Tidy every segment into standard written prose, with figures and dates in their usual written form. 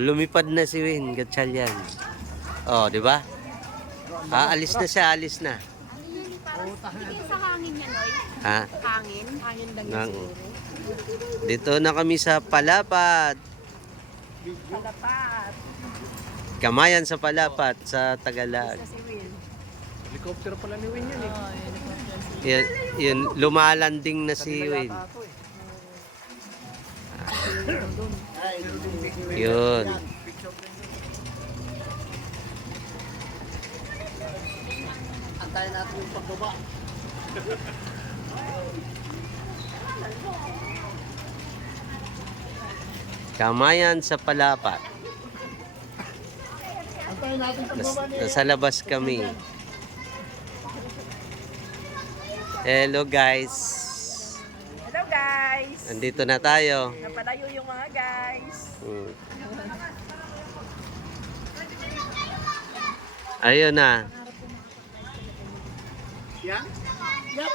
Lumipad na si Win Gatchalian. Oh, di ba? Alis na siya, alis na. Dito sa hangin yan, oy. Ha? Hangin? Hangin lang Nang, yan siguro. dito na kami sa Palapat. Palapat. Kamayan sa Palapat sa Tagalag. Sa si Will. Helicopter pala ni Win yun eh. Oh, helicopter si Yun, lumalanding na si Win. Yun. Antayin natin yung pagbaba. Kamayan sa Palapat. Antayin natin pagbaba ni... Nasa labas kami. Hello guys. Hello guys! Nandito na tayo. Napalayo yung mga guys. Ayun na. Yan? Yan?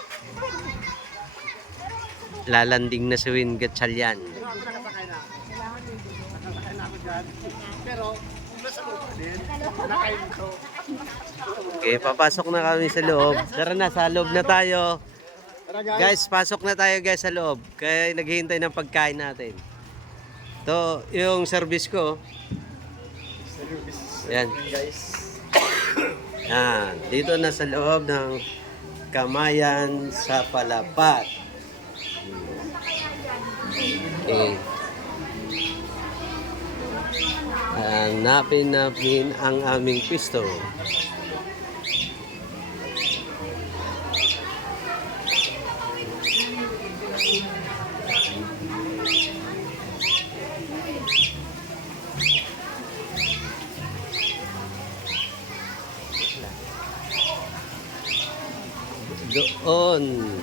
Lalanding na si Win Gatchalian. Pero ako nakasakay na. Nakasakay na ako dyan. Pero, kung nasa loob pa din, nakain ko. Okay, papasok na kami sa loob. Tara na, sa loob na tayo. Tara Guys, pasok na tayo guys sa loob. Kaya naghihintay ng pagkain natin. To, yung service ko. Yan. Guys. Yan. Dito na sa loob ng Kamayan sa Palapat. Okay. Hanapin natin ang aming pisto. Doon.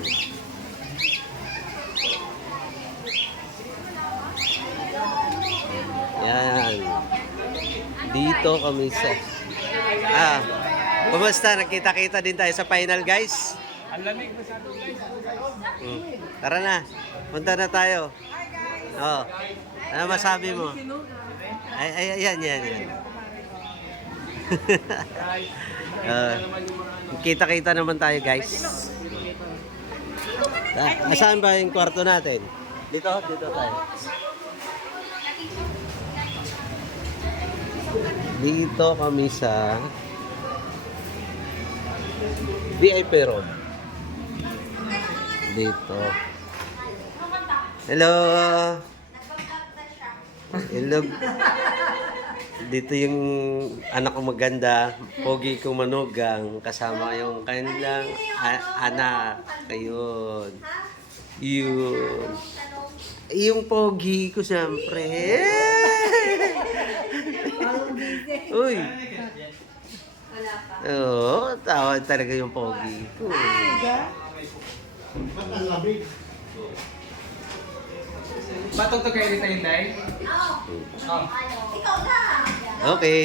Yan. Dito kami sa... Kumusta? Nakita-kita din tayo sa final, guys. Ang lamig masyado guys. Tara na. Punta na tayo. Oh. Ano masabi mo? Yan. Kita-kita naman tayo, guys. Saan ba yung kwarto natin? Dito tayo. Dito kami sa VIP room. Dito. Hello. Hello. Dito yung anak ko maganda, pogi ko manugang, kasama yung kanilang anak. Ayun. Yun. Yung pogi ko siyempre. Uy. Oo, tawad talaga yung pogi ko. Ang lamig. Batong to kayo dito, Inday? Okay.